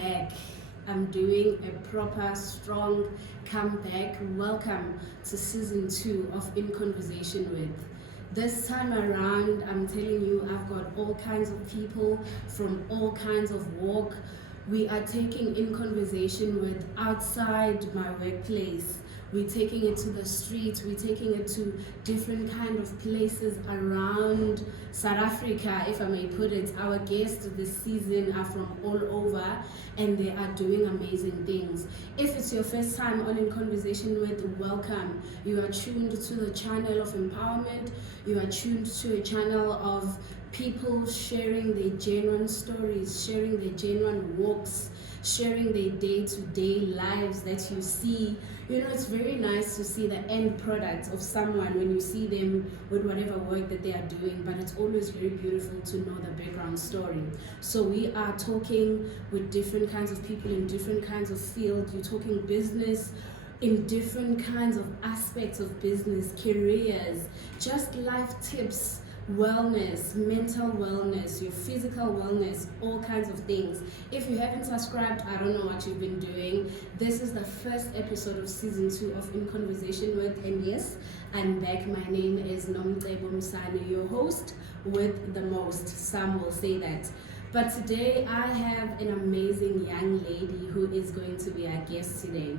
back. I'm doing a proper, strong comeback. Welcome to season 2 of In Conversation With. This time around, I'm telling you, I've got all kinds of people from all kinds of walk. We are taking In Conversation With outside my workplace. We're taking it to the streets, we're taking it to different kind of places around South Africa, if I may put it. Our guests this season are from all over and they are doing amazing things. If it's your first time on In Conversation With, welcome. You are tuned to the channel of empowerment. You are tuned to a channel of people sharing their genuine stories, sharing their genuine walks, sharing their day-to-day lives that you see. You know, it's very nice to see the end product of someone when you see them with whatever work that they are doing, but it's always very beautiful to know the background story. So we are talking with different kinds of people in different kinds of fields. You're talking business in different kinds of aspects of business, careers, just life tips, wellness, mental wellness, your physical wellness, all kinds of things. If you haven't subscribed, I don't know what you've been doing. This is the first episode of season 2 of In Conversation With, and yes, I'm back. My name is Nomcebo Msane, your host with the most. Some will say that. But today I have an amazing young lady who is going to be our guest today.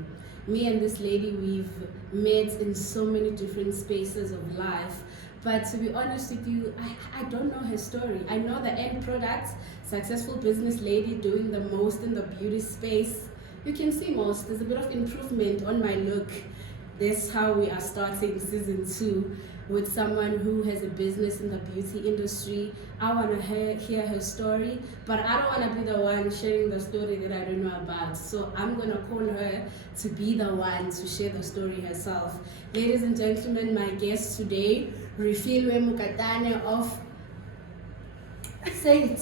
Me and this lady, we've met in so many different spaces of life. But to be honest with you, I don't know her story. I know the end product, successful business lady doing the most in the beauty space. You can see most. There's a bit of improvement on my look. That's how we are starting season 2 with someone who has a business in the beauty industry. I want to hear her story, but I don't want to be the one sharing the story that I don't know about. So I'm going to call her to be the one to share the story herself. Ladies and gentlemen, my guest today, Rifilwe Mokatane of say it.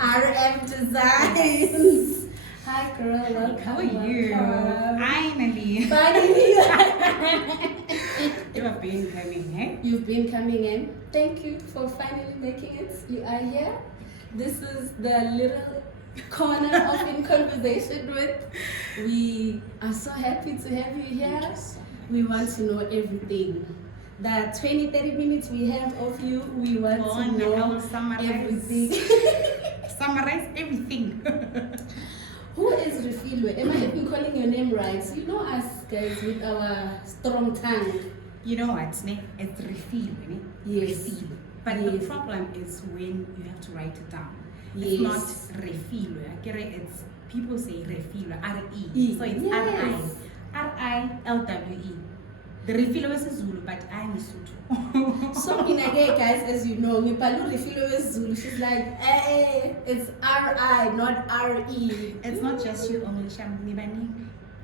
RM Designs. Hi girl, welcome. How are you? Finally. You have been coming, eh? You've been coming in. Thank you for finally making it. You are here. This is the little corner of In Conversation With. We are so happy to have you here. We want to know everything. The 20-30 minutes we have of you, we want to know everything. Summarize everything. Who is Rifilwe? Am I even calling your name right? So you know us guys with our strong tongue. You know what, ne? It's Rifilwe, ne? Yes. Rifilwe. But Yes. the problem is when you have to write it down. Yes. It's not Rifilwe. It's people say Rifilwe, R-E. E. So it's Yes. R-I-L-W-E. The Rifilwe is Zulu, but I'm Lesotho. So in again, guys, as you know, Mipalu Rifilwe Zulu. She's like, it's R-I, not R-E. It's not just you only, Shambunibani.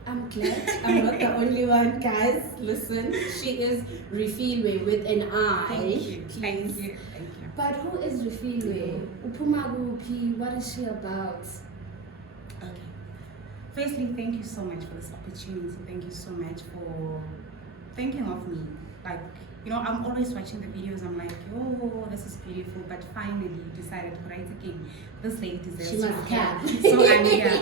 I'm glad I'm not the only one, guys. Listen, she is Rifilwe with an I. Thank you. Please. Thank you. But who is Rifilwe? Upumagupi, what is she about? Okay. Firstly, thank you so much for this opportunity. Thank you so much for thinking of me. Like, you know, I'm always watching the videos. I'm like, oh, this is beautiful. But finally, you decided to write again. This lady deserves She to must be here. have. So I'm here.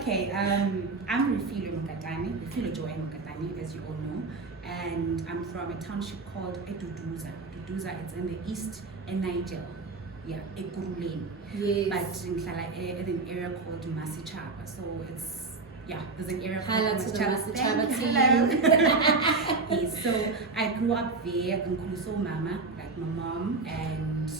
Okay. I'm Rifilwe Mokatane. Rifilwe Mokatane, as you all know, and I'm from a township called Eduduza. Eduduza, it's in the east in Niger. Yeah, Ekuruleni. Yes. But in an area called Masichaba. So it's, yeah, there's an area Hello called to the Masichaba. Masichaba Hello. Yes, so I grew up there in Kuluso Mama, like my mom, and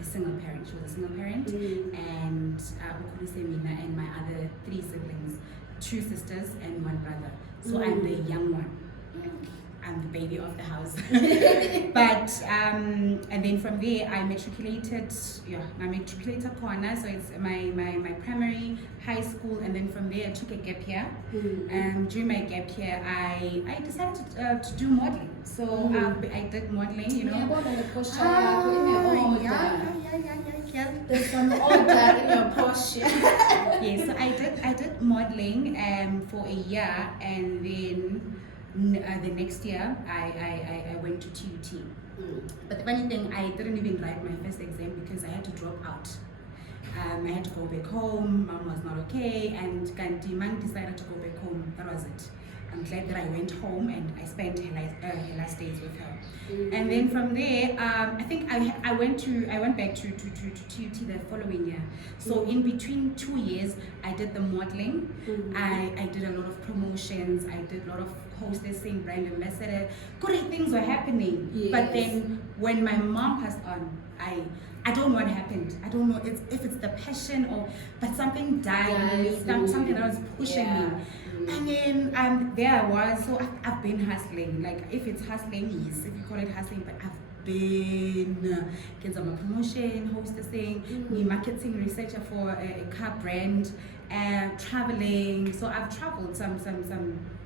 a single parent. She was a single parent. And Ukuluse Mina and my other 3 siblings, 2 sisters and 1 brother. So I'm the young one. I'm the baby of the house. But and then from there I matriculated corner, so it's my primary, high school, and then from there I took a gap year. During my gap year I decided to do modeling. So I did modeling, you know. Yeah. There's some order in your posture. Yeah, so I did modeling for a year, and then the next year I went to TUT. But the funny thing, I didn't even write my first exam because I had to drop out. I had to go back home. Mom was not okay, and Kanti Mang decided to go back home. That was it. I'm glad that I went home and I spent her last days with her. And then from there, I think I went back to TUT the following year. So in between 2 years, I did the modeling. I did a lot of promotions. I did a lot of hostessing, brand ambassador. Great things were happening. Yes. But then when my mom passed on, I don't know what happened. I don't know if it's the passion but something died in me, something that was pushing me. And then there I was. So I've been hustling. Like if it's hustling, yes, if you call it hustling, but I've been getting some promotion, hostessing, marketing researcher for a car brand, traveling. So I've traveled some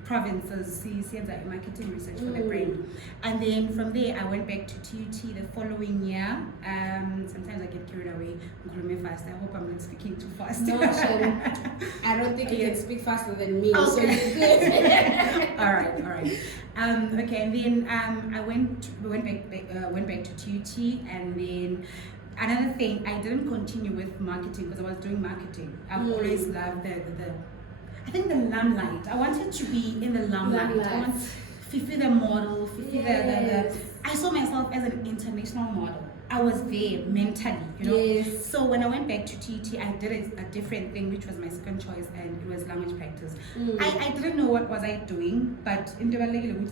provinces, see marketing research for the brand. And then from there I went back to TUT the following year. Sometimes I get carried away. Fast. I hope I'm not speaking too fast. No, I don't think you can speak faster than me. Okay. So it's good. all right. Okay, and then I went back to TUT, and then another thing, I didn't continue with marketing because I was doing marketing. I've always loved I think the limelight. I wanted to be in the limelight. I want Fifi the model, Fifi the I saw myself as an international model. I was there mentally, you know. Yes. So when I went back to TT, I did a different thing, which was my second choice, and it was language practice. I didn't know what was I doing, but in the I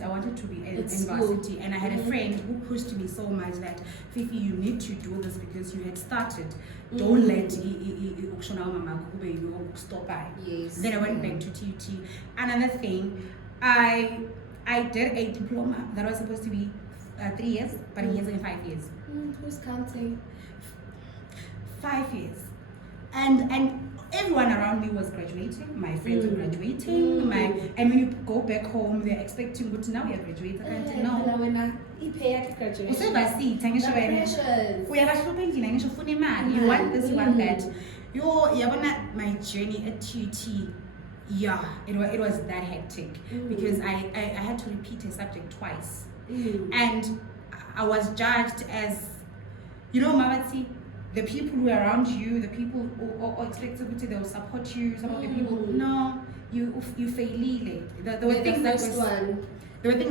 wanted to be in varsity, and I had a friend who pushed me so much that Fifi, you need to do this because you had started. Don't let stop by. Yes. Then I went back to TUT. Another thing, I did a diploma that was supposed to be 3 years, but it in 5 years. Who's counting? 5 years. And everyone around me was graduating. My friends were graduating. And when you go back home, they're expecting, but now you're graduating. No. You want this, you want that. My journey at TUT, yeah, it was that hectic because I had to repeat a subject twice. And I was judged as, Mawati, the people who are around you, the people who are expected to, they'll support you. Some of the people, no, you fail. There were things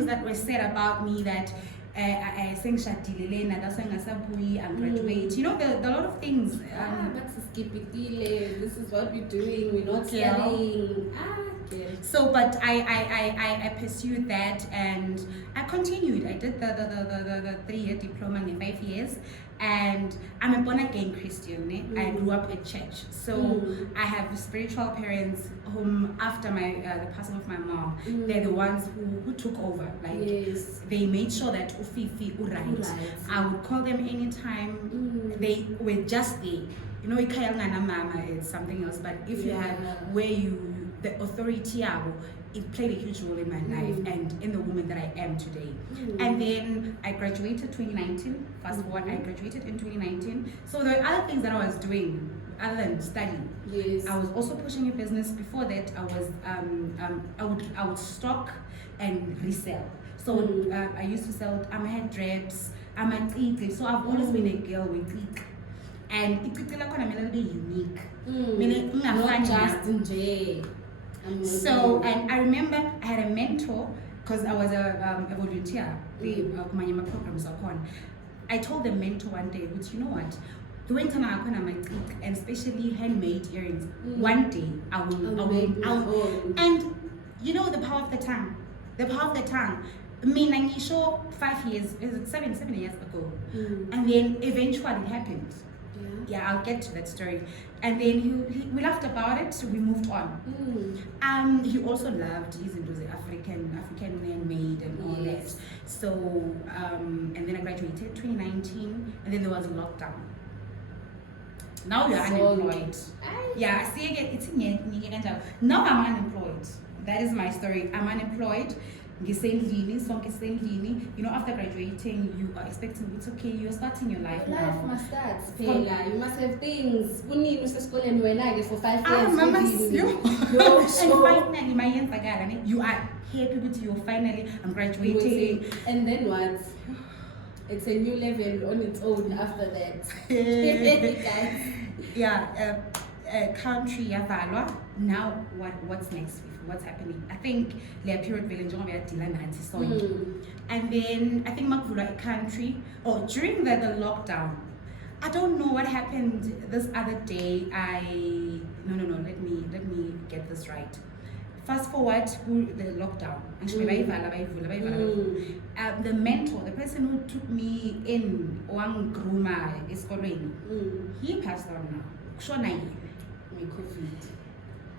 that were said about me that I think that's why I'm graduate. There are a lot of things. This is what we're doing. We're not studying. So, but I pursued that and I continued. I did the 3-year diploma in 5 years, and I'm a born again Christian. I grew up at church, so I have spiritual parents whom, after the passing of my mom, they're the ones who took over. They made sure that Ufifi right. I would call them anytime. They were just there. Mama is something else, but if you have the authority, it played a huge role in my life and in the woman that I am today. And then I graduated 2019. Fast forward, I graduated in 2019. So there are other things that I was doing other than studying. Yes. I was also pushing a business. Before that, I was I would stock and resell. So I used to sell. I had drapes. I'm a tea. So I've always been a girl with tea. And it could be like a little bit unique. Not just in J. So, and I remember I had a mentor because I was a volunteer. The Manyama programs are on. I told the mentor one day, but you know what? The winter and especially handmade earrings. One day I will. And the power of the tongue. The power of the tongue. I mean, I show 5 years, is it 7 years ago? And then eventually it happened. Yeah, I'll get to that story. And then we laughed about it, so we moved on. He also loved using those African handmade and all that. So, and then I graduated 2019, and then there was a lockdown. Now you're unemployed. Yeah, see again, it's now I'm unemployed. That is my story. I'm unemployed. After graduating, you are expecting it's okay, you're starting your life now. Life must start. You must have things. For 5 years. And finally, you are happy with you. Finally, I'm graduating. And then what? It's a new level on its own after that. yeah, country yavalwa. Now what's next? What's happening? I think le period village and then I think makuvula a country during the lockdown. I don't know what happened this other day. No, let me get this right. Fast forward the lockdown. The mentor, the person who took me in, he passed on now. COVID.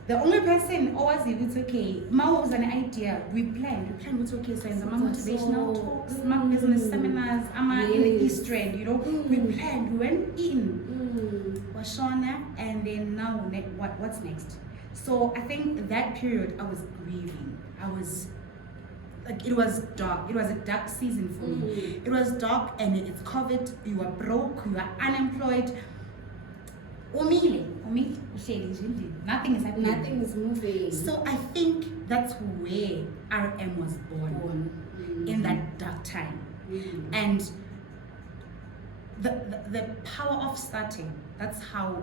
The only person who was able to okay, Mao was an idea. We planned with okay, so in motivational talks, business seminars, in the East End, you know. We planned, we went in Washona, and then now what's next? So I think that period I was grieving. I was like, it was dark. It was a dark season for me. It was dark, and it's COVID. You are broke. You are unemployed. Nothing is happening. Nothing is moving. So I think that's where RM was born. In that dark time. And the power of starting, that's how.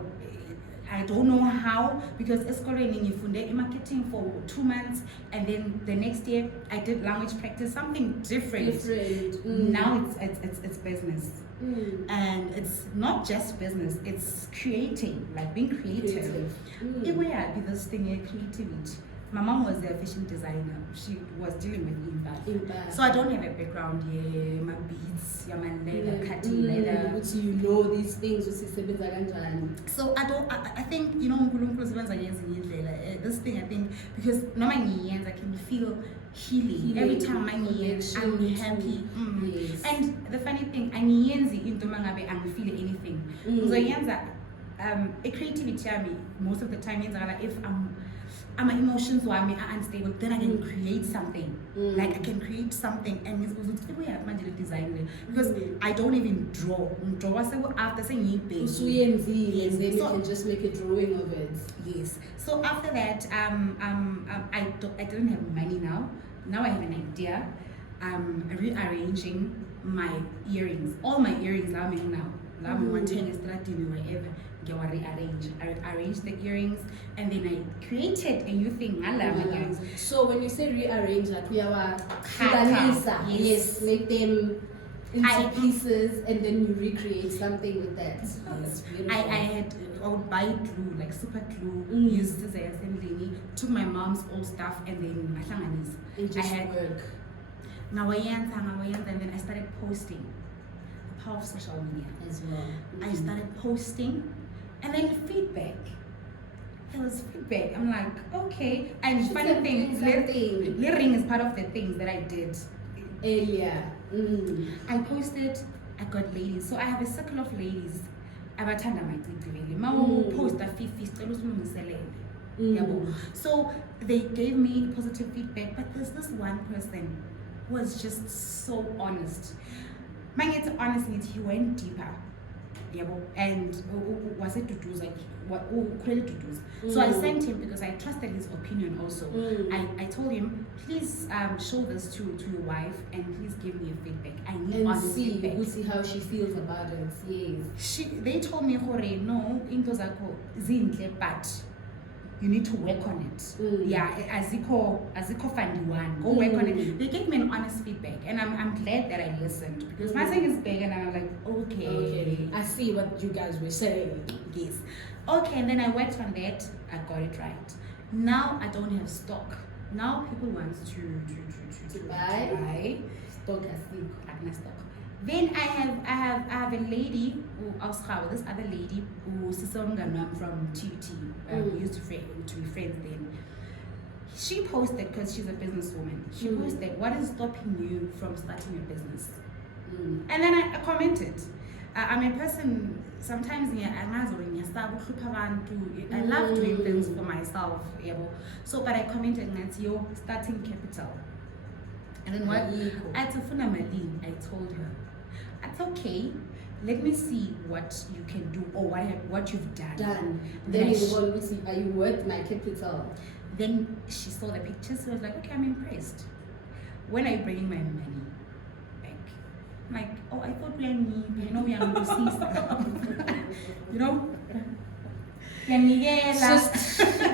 I don't know how, because in marketing for 2 months, and then the next year I did language practice, something different. Now it's business. And it's not just business, it's creating, like being creative. It will be this thing, creativity. My mom was a fashion designer. She was dealing with impact. So I don't have a background here, my beads, my leather, cutting leather. But you know these things. So I think, you know, this thing, I think, because normally I can feel healing. Every time I'm happy. Yes. And the funny thing, I'm feel anything. A creativity, most of the time, if my emotions are unstable, then I can create something. Like I can create something, and it's also design because I don't even draw. After saying yes, then you can just make a drawing of it. Yes. So after that, I didn't have money now. Now I have an idea. Rearranging my earrings. All my earrings are now. Wherever. I arranged the earrings, and then I created a new thing. I love my earrings. So when you say rearrange, like we are yes, make them into pieces, and then you recreate something with that. Yes, I would buy glue, like super glue, use it as an assembly, took my mom's old stuff, and then I had work. Now and then I started posting. The power of social media as well. I started posting. And then feedback. There was feedback. I'm like, okay. And funny thing, ring is part of the things that I did earlier. I posted, I got ladies. So I have a circle of ladies. Post so they gave me positive feedback, but there's this one person who was just so honest. He went deeper. And was it to do like what credit to do? So I sent him because I trusted his opinion also. I told him, please show this to your wife and please give me a feedback. I need honest feedback. We'll see how she feels about it. Yes. They told me, no, into zako zinhle, but you need to work on it. Yeah, aziko fandi one. Go work on it. They gave me an honest feedback, and I'm glad that I listened, because my thing is big, and I'm like, okay, I see what you guys were saying. Yes. Okay, and then I worked on that. I got it right. Now I don't have stock. Now people want to buy stock. Stock. Then I have a lady who this other lady who from TUT. We used to be friends then. She posted, because she's a businesswoman. She posted, what is stopping you from starting your business? And then I commented. I'm a person, sometimes I love doing things for myself. So, but I commented, and your starting capital. And then what? I told her, it's okay. Let me see what you can do, or what you've done. Then are you worth my capital? Then she saw the pictures. She was like, okay, I'm impressed. When are you bringing my money back? I'm like, oh, I thought we are we are going to see stuff.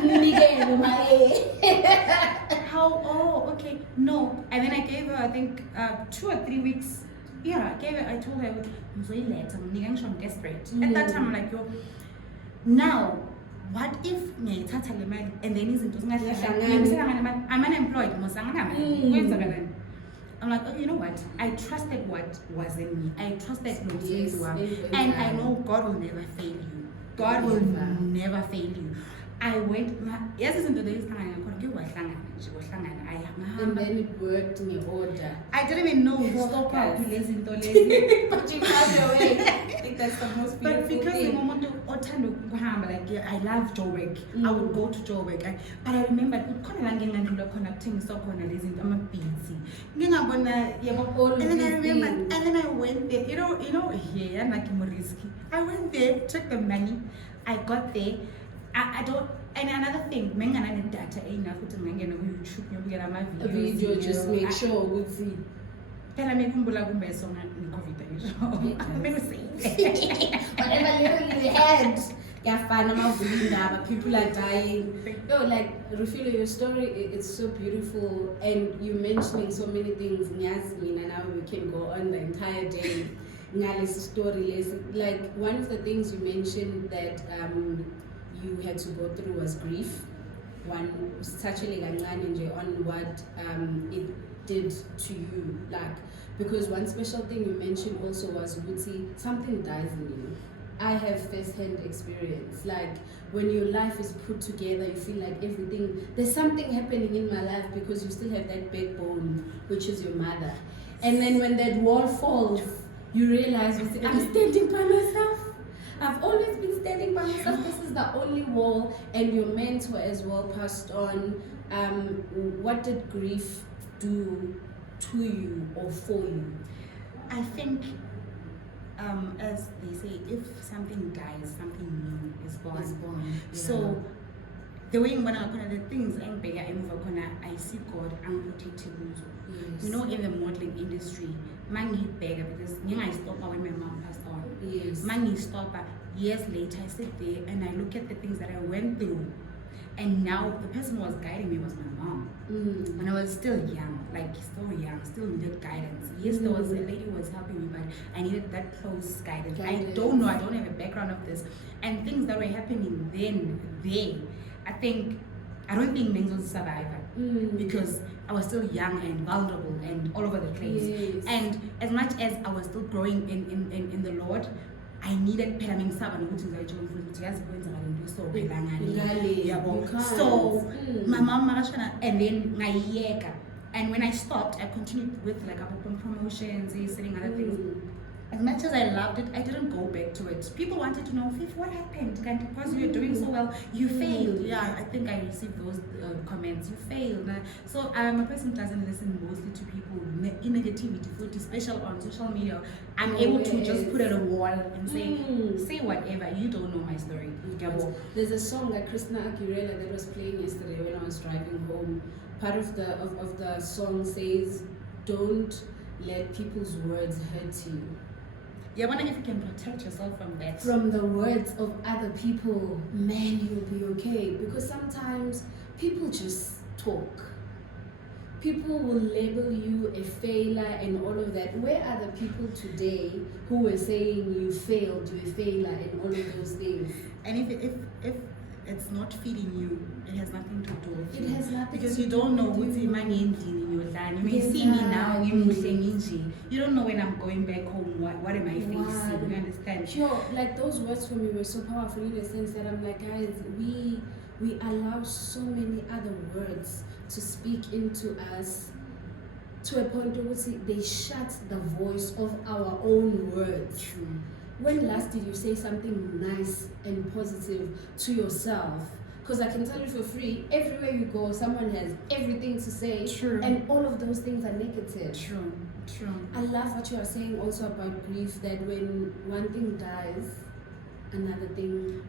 Nikelo, How? Oh, okay. No. And then I gave her, I think, 2 or 3 weeks. Yeah, I told her, I'm desperate. At that time, I'm like, yo, now, what if and then I'm unemployed. I'm like, oh, you know what? I trusted what was in me. I trusted and I know God will never fail you. God will never fail you. I went, yes, into this and then it worked in your order. I didn't even know stop out but you found a way. I think that's the most beautiful but because thing. the moment like I love Joburg, I would go to Joburg. But I remember connecting so and then I remember and then I went there, you know here like risky. I went there, took the money, I got there. I don't. And another thing, mengana data enough to mengena YouTube nyobukela ama video, just make sure ukuthi phela mekhumbula kumbe sona ni COVID whatever little you had, people are dying. No, like Rifilwe, your story, it's so beautiful, and you mentioning so many things. And now we can go on the entire day. Story, like one of the things you mentioned that you had to go through was grief. One such a on what it did to you, like, because one special thing you mentioned also was something dies in you. I have first-hand experience, like when your life is put together, you feel like there's something happening in my life because you still have that backbone, which is your mother. And then when that wall falls, you realize, I'm standing by myself. I've always been standing by myself. This is the only wall, and your mentor as well passed on. What did grief do to you or for you? I think, as they say, if something dies, something new is born. Yeah. So, the way the things I see God and protecting you. You know, in the modeling industry, mangi beggar because I stop when my mom passed on. Yes. Mangi stop. Years later, I sit there and I look at the things that I went through, and now the person who was guiding me was my mom. When I was still young, still needed guidance. Yes, there was a lady who was helping me, but I needed that close guidance. I don't know. I don't have a background of this, and things that were happening I don't think Mengs was a survivor because I was still young and vulnerable and all over the place. Yes. And as much as I was still growing in the Lord, I needed so my mom and then and when I stopped, I continued with like promotions, selling other things. As much as I loved it, I didn't go back to it. People wanted to know, Fif, what happened? Because you're doing so well, you failed. Yeah, I think I received those comments. You failed. So I'm a person who doesn't listen mostly to people in negativity, especially on social media. I'm able to just put it on a wall and say whatever. You don't know my story. There's a song that Christina Aguilera that was playing yesterday when I was driving home. Part of the song says, "Don't let people's words hurt you." Yeah, I wonder if you can protect yourself from that. From the words of other people, man, you'll be okay. Because sometimes people just talk. People will label you a failure and all of that. Where are the people today who were saying you failed, you're a failure, and all of those things? And if it's not feeding you, it has nothing to do with you. It has nothing because to you don't know what's in my name. You may see me now, you don't know when I'm going back home, what am I facing? You understand? Sure, like those words for me were so powerful in the sense that I'm like, guys, we allow so many other words to speak into us to a point where they shut the voice of our own words. True. When last did you say something nice and positive to yourself? Because I can tell you for free, everywhere you go, someone has everything to say. True. And all of those things are negative. True. I love what you are saying also about grief, that when one thing dies, another thing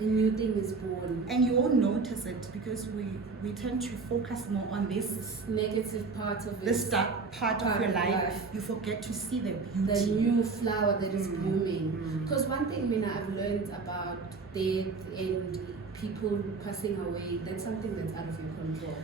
A new thing is born. And you won't notice it because we tend to focus more on this Negative part of it. this part of your life. You forget to see the beauty. The new flower that is blooming. Because one thing, Mina, I've learned about death and people passing away, that's something that's out of your control.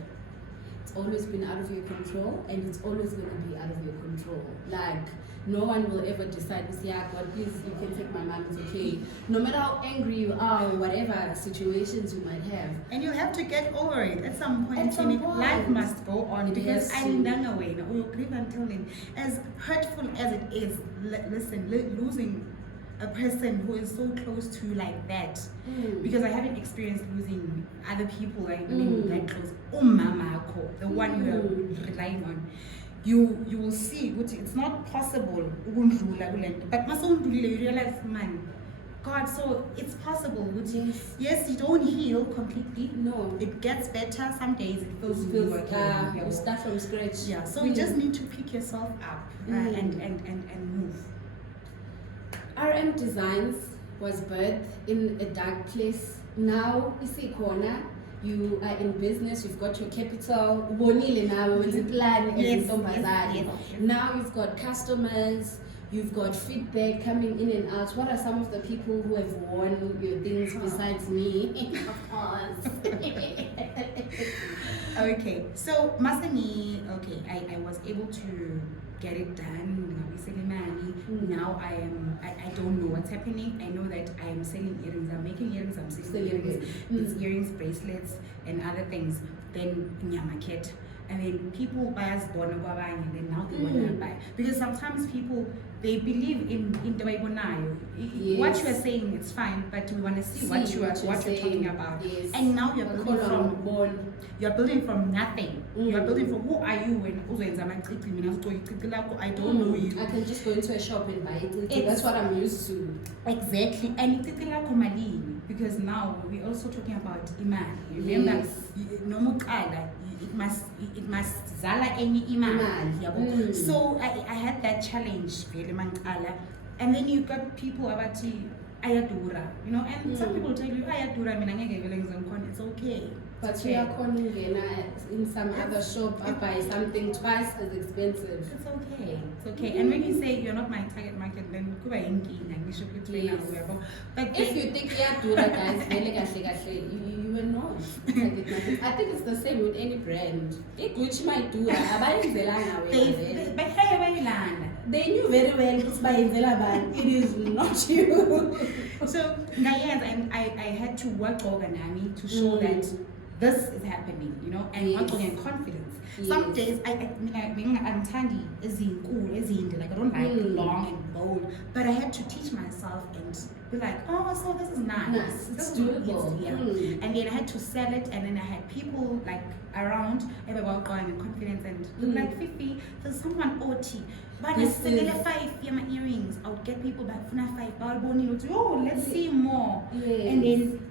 It's always been out of your control, and it's always going to be out of your control. Like, no one will ever decide, yeah, God, please, you can take my mom, it's okay. No matter how angry you are, or whatever situations you might have. And you'll have to get over it at some point. At some point. Life must go on, because I'm done away. We'll grieve until then. As hurtful as it is, listen, losing a person who is so close to you like that, because I haven't experienced losing other people like that close. Oh, mama, the one you are relying on. You will see it's not possible, but you realize, man, God, so it's possible. Yes, you don't heal completely. No, it gets better. Some days it feels you start from scratch. Yeah, so you just need to pick yourself up and move. RM Designs was birthed in a dark place. Now, you see, corner. You are in business, you've got your capital, Yes. Now you've got customers, you've got feedback coming in and out. What are some of the people who have worn your things besides me? Of course. Okay, so Masani, I was able to get it done. Now I don't know what's happening. I know that I am selling earrings. I'm making earrings. I'm selling earrings. It's earrings, bracelets, and other things. Then market, and then people buy us born and then now they want to buy, because sometimes people, they believe in the Waibonayo. What you are saying, it's fine, but we want to see what you're talking about. Yes. And now you're building from nothing. You're building from, who are you when I don't know you. I can just go into a shop and buy it. That's what I'm used to. Exactly. And because now we're also talking about iman. Remember, it must zala any iman. So I had that challenge, and then you got people about ayadura, and some people tell you ayadura, it's okay. But you are calling in some other shop, I buy something twice as expensive. It's okay. It's okay. And when you say you're not my target market, then go buy yes. But if you think ayadura, guys, you will not. I think it's the same with any brand. Gucci might do they knew very well it's by it is not you. So I had to work organically to show that this is happening, and working in confidence. Yes. Some days I'm tandy like I don't like long and bold, but I had to teach myself and be like, oh, so this is nice. It's doable. And then I had to sell it, and then I had people like around about going in confidence and like 50, there's someone OT. But I still 5 earrings. I would get people back for 5. Oh, let's see more. Yes.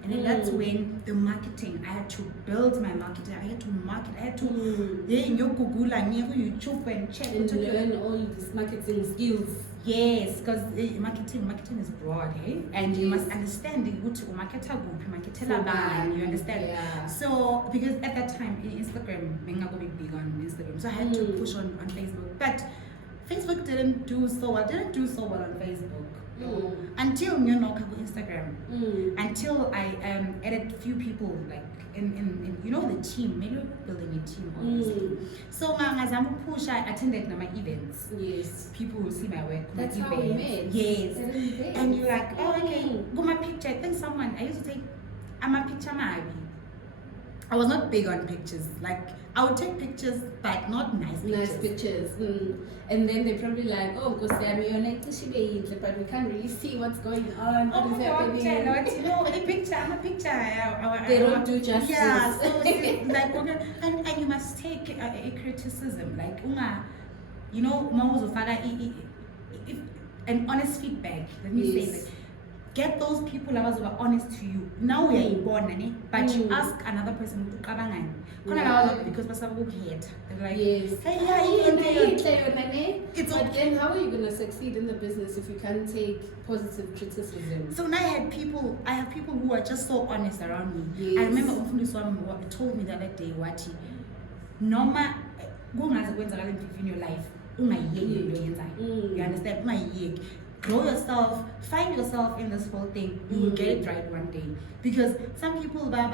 And then that's when the marketing. I had to build my marketing. I had to market. I had to Google and YouTube and check and learn all these marketing skills. Yes, because marketing is broad, and you must understand the good marketer group, you understand. Yeah. So because at that time in Instagram, I'm big on Instagram, so I had to push on Facebook, but Facebook didn't do so well on Facebook until Instagram. Until I added few people like in the team, maybe building a team obviously. So as I'm push, I attended my events. Yes. People will see my work. That's my how we met. Yes. And you're like, oh okay, go my picture. I think I used to take I'm a picture maybe. I was not big on pictures. Like, I would take pictures, but not nice pictures. Nice pictures. And then they're probably like, oh, because you're like, but we can't really see what's going on. What is happening? No, a picture, I'm a picture. They don't do justice. Yeah, so it's like, okay, and you must take a criticism. Like, an honest feedback. Let me say, like, get those people who are honest to you. Now we are born, but you ask another person to come because they're like, yes. hey, It's but then how are you gonna succeed in the business if you can't take positive criticism? So now I have people who are just so honest around me. Yes. I remember Umfundisi told me the other day, what Noma in your life. You understand? Grow yourself, find yourself in this whole thing. You will get it right one day. Because some people your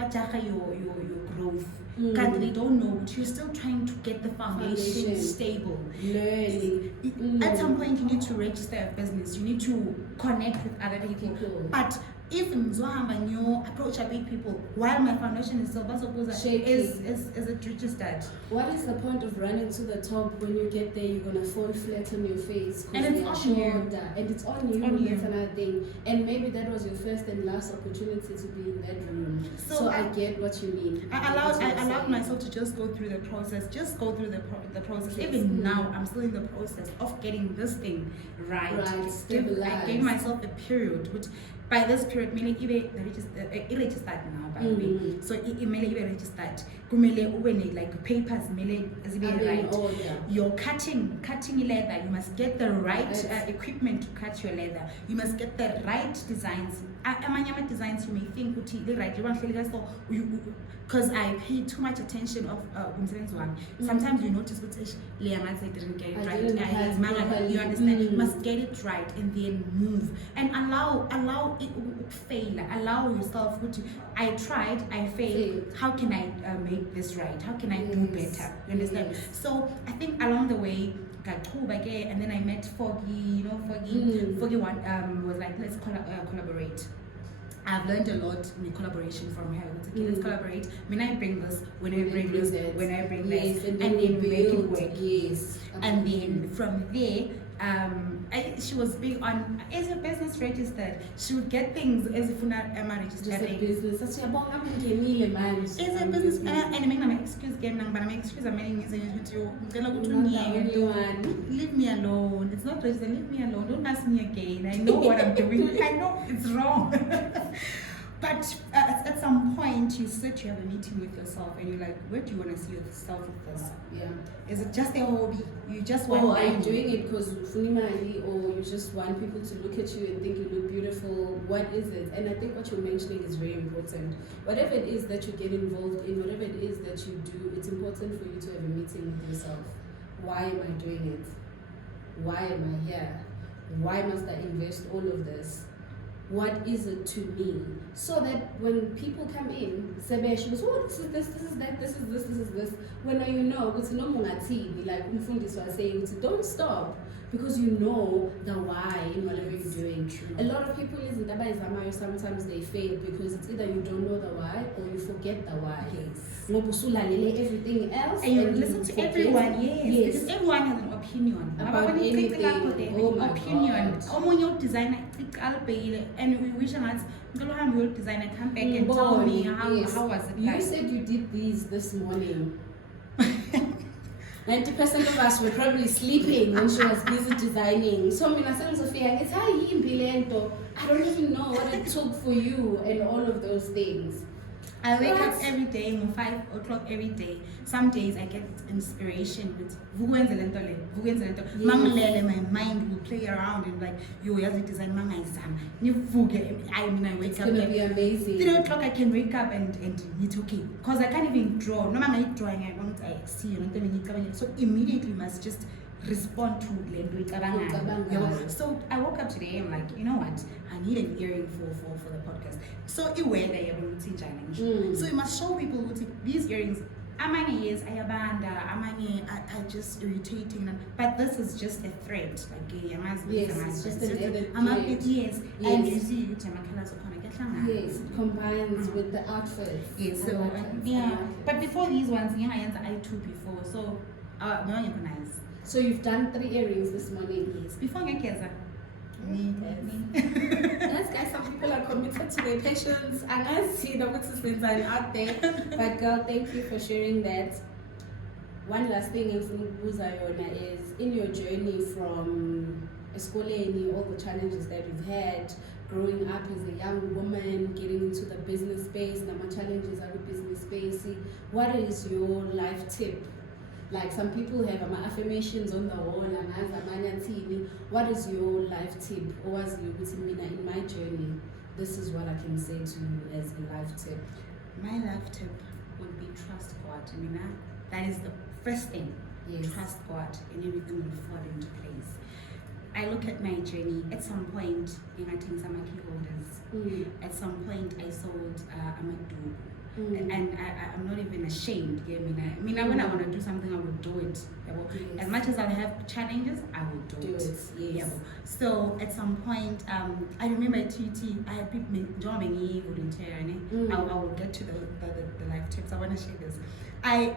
growth. Because they don't know, but you're still trying to get the foundation stable. Learning. At some point you need to register a business. You need to connect with other people. But if you approach a big people while my foundation is still is it registered. What is the point of running to the top when you get there? You're gonna fall flat on your face and it's on you. And it's on you. That's another thing. And maybe that was your first and last opportunity to be in that room. So I get what you mean. I allowed myself to just go through the process. Just go through the process. Even now, I'm still in the process of getting this thing right. I gave myself a period, which. By this period, meaning it registered now, by the way. So it may be registered. Like papers, right. You're cutting leather. You must get the right equipment to cut your leather. You must get the right designs. Amanyama designs you may think right. You want because I pay too much attention of one. Sometimes you notice what didn't get it right. You understand? You must get it right and then move and allow it fail. Allow yourself to. I tried, I failed. How can I make this right? How can I do better? You understand? So I think along the way. And then I met Foggy, Foggy was like, let's collaborate. I've learned a lot in collaboration from her. It's okay, let's collaborate. When I bring this, when I bring this, when I bring this, and then we make it work. Yes. And then from there, she was big on, is your business registered? She would get things as if you're registered. Just a business. That's your bong up in is a business. And I mean, I'm excuse game now, but I'm excuse I'm making is with you. Leave me alone. It's not registered. Leave me alone. Don't ask me again. I know what I'm doing. I know it's wrong. But at some point, you sit, you have a meeting with yourself, and you're like, where do you want to see yourself with this? Yeah. Is it just a hobby? You just want are you doing it because funimali, or you just want people to look at you and think you look beautiful? What is it? And I think what you're mentioning is very important. Whatever it is that you get involved in, whatever it is that you do, it's important for you to have a meeting with yourself. Why am I doing it? Why am I here? Why must I invest all of this? What is it to me? So that when people come in, she goes, oh, this is that, this is this. When you know, it's no mungati, like Umfundisi was saying, don't stop. Because you know the why in whatever you're doing. True. A lot of people sometimes they fail because it's either you don't know the why or you forget the why. Yes. Everything else. And you listen to everyone, yes. Because everyone has an opinion. About anything. Oh my opinion. God. Designer, and we wish your designer come back and tell me how was it like. You said you did these this morning. 90% of us were probably sleeping when she was busy designing. So Sophia, it's how I don't even know what it took for you and all of those things. I wake up every day, 5 o'clock every day. Some days I get inspiration with my mind will play around and like, you have to design I mean, I wake it's up. It's gonna be amazing. 3 o'clock I can wake up and it's okay. Because I can't even draw. No matter drawing, I see. So immediately you must just respond to so I woke up today and I'm like, you know what? I need an earring for the podcast. So so you must show people these earrings. Amani is Amani I just irritating them. But this is just a thread. Like it's just an added thread. Yes. And you see yes, it combines with the outfit. Yes, so but before these ones, I answered I two before. So so you've done 3 earrings this morning? Yes. Before I get Yes, guys, some people are committed to their patients. And I see the participants are out there. But girl, thank you for sharing that. One last thing is in your journey from Eskoleni, all the challenges that you've had, growing up as a young woman, getting into the business space, nama challenges are the business space. What is your life tip? Like some people have affirmations on the wall and what is your life tip? Or as you in my journey, this is what I can say to you as a life tip. My life tip would be trust God. That is the first thing. Yes. Trust God and everything will fall into place. I look at my journey. At some point, I think some key holders. At some point, I sold a McDo. And I'm not even ashamed. When I want to do something, I will do it. Yes. As much as I have challenges, I will do it. Yes. So at some point, I remember at TT, I had people joining volunteer. I will get to the life tips. I want to share this. I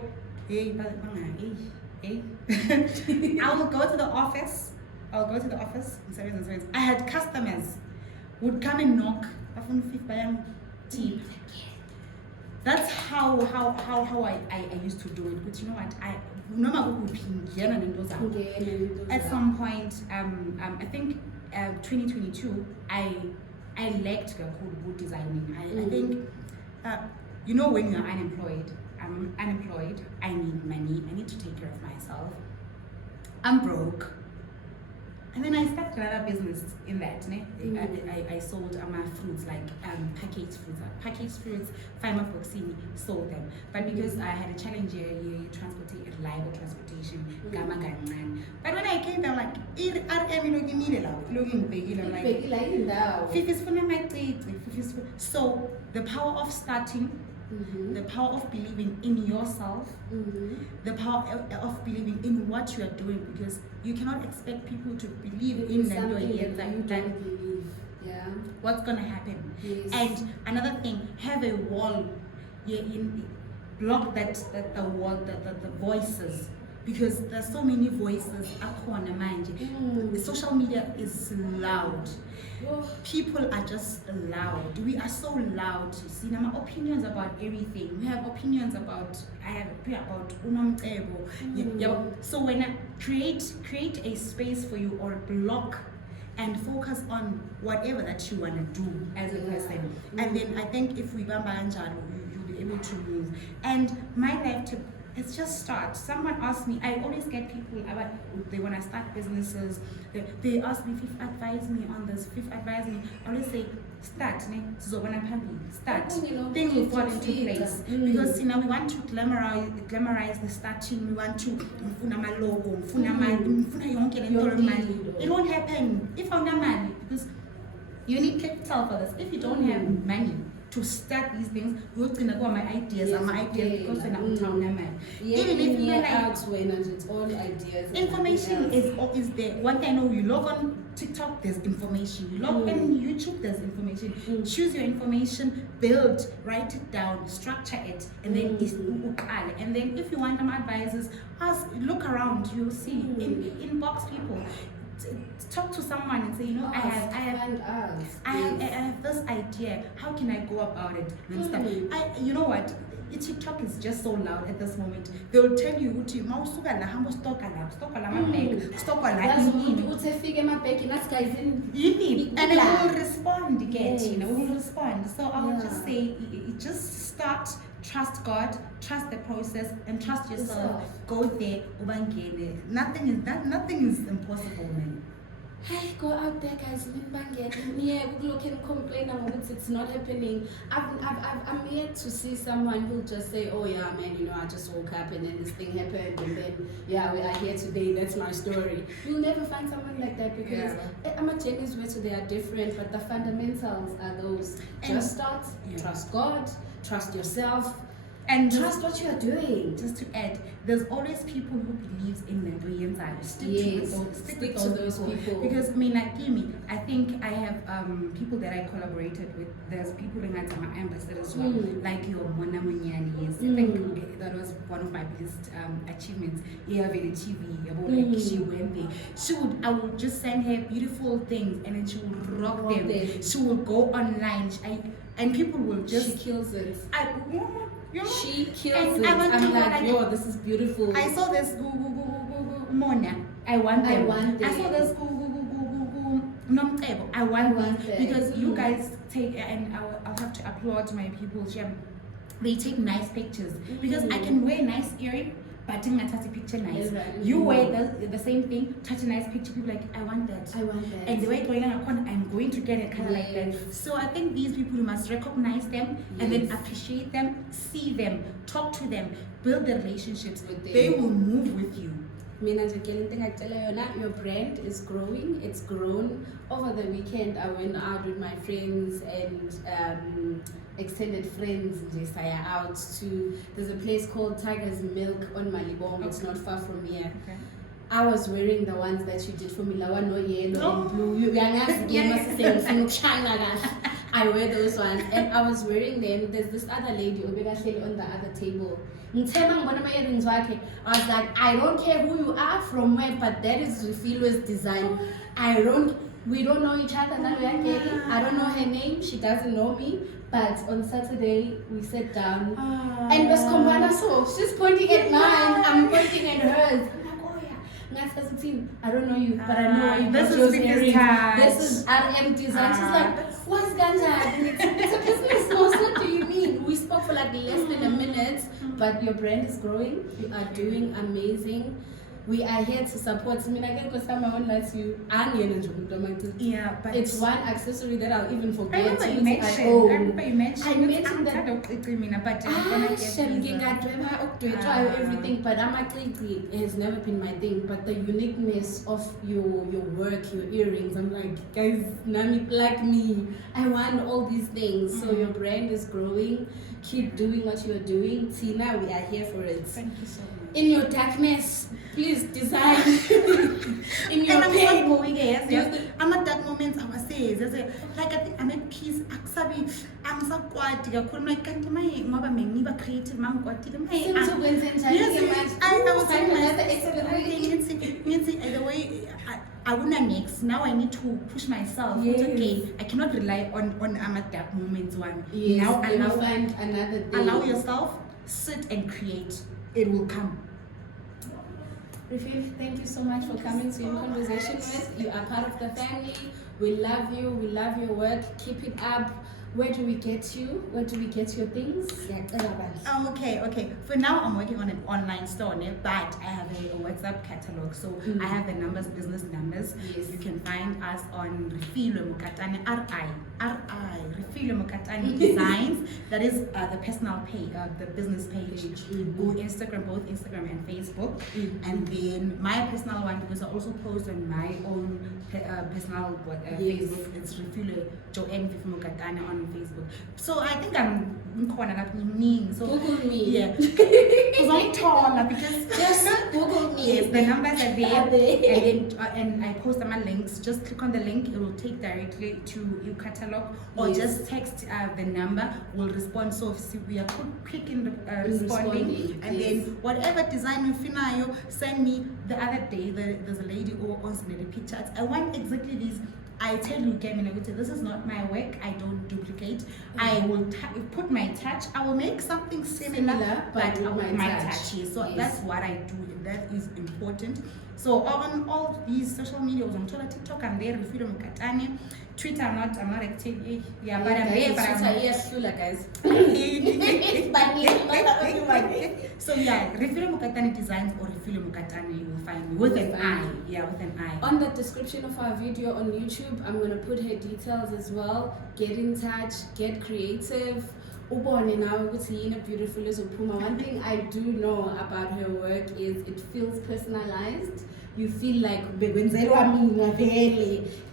will go to the office. I'll go to the office and service. I had customers would come and knock. Tea. That's how I used to do it. But you know what? At some point, I think 2022, I lacked good designing. I think, when you're unemployed, I'm unemployed, I need money, I need to take care of myself. I'm broke. And then I started another business in that. I sold my fruits, like packaged fruits, Fiber Foxini, sold them. But because I had a challenge here, reliable transportation, but when I came there, like, so the power of starting, the power of believing in yourself, the power of believing in what you are doing, because you cannot expect people to believe in that what's going to happen. Yes. And another thing, have a wall, block that the wall, the voices, because there's so many voices. Social media is loud. People are just loud. We are so loud. See, my opinions about everything. We have opinions about. I have about Unomtebo. So when I create a space for you, or block, and focus on whatever that you want to do as a person. And then I think if we bamba anjalo, you'll be able to move. And my life tip, it's just start. Someone asked me, I always get people about, they want to start businesses, they ask me, Fifth, advise me on this, Fifth, advise me. I always say, start. Start. Things will fall into place. Because we want to glamorize the starting, we want to mfuna logo, it won't happen if I'm not money, because you need capital for this. If you don't have money to start these things, we're going to go on my ideas, because when I'm town man. Even if you it's all ideas. Information is there. One thing I know, you log on TikTok, there's information. You log on YouTube, there's information. Choose your information, build, write it down, structure it, and then and then if you want some advices, look around, you'll see, inbox people. Talk to someone and say, I have this idea. How can I go about it? And stuff. You know what? TikTok is just so loud at this moment. They will tell you, and I will respond again. We will respond. So I will just say, just start. Trust God, trust the process, and trust yourself. Go there, nothing is impossible, man. Hey, go out there, guys. Look and complain about it's not happening. I'm yet to see someone who'll just say, oh yeah, man, I just woke up and then this thing happened, and then we are here today. That's my story. You'll never find someone like that, because I'm a Jenny's way, so they are different, but the fundamentals are those. Just start, trust God, trust yourself, and trust what you are doing. Just to add, there's always people who believes in the doing side. Stick to those people. Because I think I have people that I collaborated with. There's people that are my ambassadors as well, like your Mona Munyani. I think that was one of my biggest achievements. TV about like she went there. I would just send her beautiful things, and then she would rock them. She will go online. And people will just. She kills it. She kills it. I'm like, this is beautiful. I saw this Mona. I want them. I saw this No, I want that. because you guys take, and I'll have to applaud my people. They take nice pictures because I can wear a nice earring, but didn't touch a picture nice. You wear the same thing, touch a nice picture. People like, I want that. And the way it's going on, I'm going to get a color like that. So I think these people, you must recognize them and then appreciate them, see them, talk to them, build the relationships with them. They will move with you. Your brand is growing. It's grown. Over the weekend, I went out with my friends and extended friends. Just out to, there's a place called Tiger's Milk on Malibong. It's not far from here. Okay. I was wearing the ones that you did for me, Lawa no yellow and blue. I wear those ones, and I was wearing them. There's this other lady on the other table. I was like, I don't care who you are from where, but that is Rifilwe's design. We don't know each other. I don't know her name. She doesn't know me. But on Saturday we sat down, and was so she's pointing at mine. I'm pointing at hers. I don't know you, but I know you. This is This is RM design. She's like, what's Ganja? It's a business. No, what do you mean? We spoke for like less than a minute, but your brand is growing. You are doing amazing. We are here to support. I mean, I get someone likes you. Yeah, but it's one accessory that I'll even forget. I remember you mentioned that. Everything, but it has never been my thing. But the uniqueness of your work, your earrings, I'm like, guys, Nami, like me. I want all these things. So your brand is growing. Keep doing what you're doing. Tina, we are here for it. Thank you so much. In your darkness, please design. In your pain. I'm at that moment. I was saying, like I think I'm at peace. I'm so quiet. I couldn't like can't my mother make me creative. Mom got to them. I was saying the way I wouldn't next. Now I need to push myself. Yes. It's okay. I cannot rely on I'm at that moment one. Yes, now find another thing. Allow yourself, sit and create. It will come. Rifil, thank you so much for coming to In Conversation With. You are part of the family. We love you. We love your work. Keep it up. Where do we get you? Where do we get your things? Okay. For now, I'm working on an online store, but I have a WhatsApp catalog. So I have the business numbers. Yes. You can find us on Rifilwe Mokatane, Rifilwe Mokatane Designs. That is the personal page, the business page. Both Instagram and Facebook. And then my personal one, because I also post on my own personal Facebook. It's Rifilwe Joanne Mokatane on Facebook. So I think I'm so Google me. Yeah. Because I'm tall because just Google me. Yes, the numbers are there. And I post them on links. Just click on the link, it will take directly to your catalog, or just text the number, will respond. So if we are quick in responding, and then whatever design you feel, send me. The other day there's a lady who wants to make a picture. I want exactly these. I tell you, this is not my work. I don't duplicate. I will put my touch. I will make something similar but with my touch. So that's what I do. That is important. So on all these social media, on TikTok, I'm there. Rifilwe Mokatane. Twitter, I'm not active. Yeah, but I'm there. But I'm guys. So yeah, Rifilwe Mokatane Designs or Rifilwe Mokatane, you will find me with an I. Yeah, with an I. On the description of our video on YouTube, I'm gonna put her details as well. Get in touch, get creative. Ubone now ukuthi yini beautiful ezophuma. One thing I do know about her work is it feels personalized. You feel like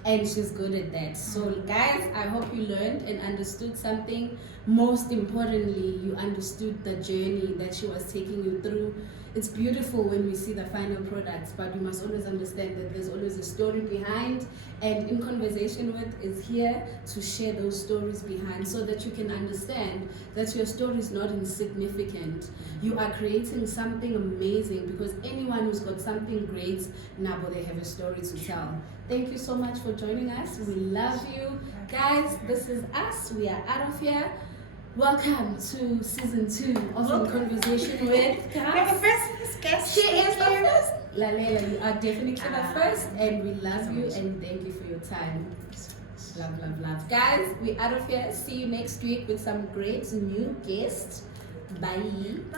and she's good at that. So guys, I hope you learned and understood something. Most importantly, you understood the journey that she was taking you through. It's beautiful when we see the final products, but you must always understand that there's always a story behind, and In Conversation With is here to share those stories behind, so that you can understand that your story is not insignificant. You are creating something amazing, because anyone who's got something great, now they have a story to tell. Thank you so much for joining us. We love you. Guys, this is us. We are out of here. Welcome to season 2 of In Conversation with You're the first guest. She is the first. Lalela, you are definitely the Ah, first, and we love so you much. and thank you for your time. Love, love, love. Guys, we're out of here. See you next week with some great new guests. Bye.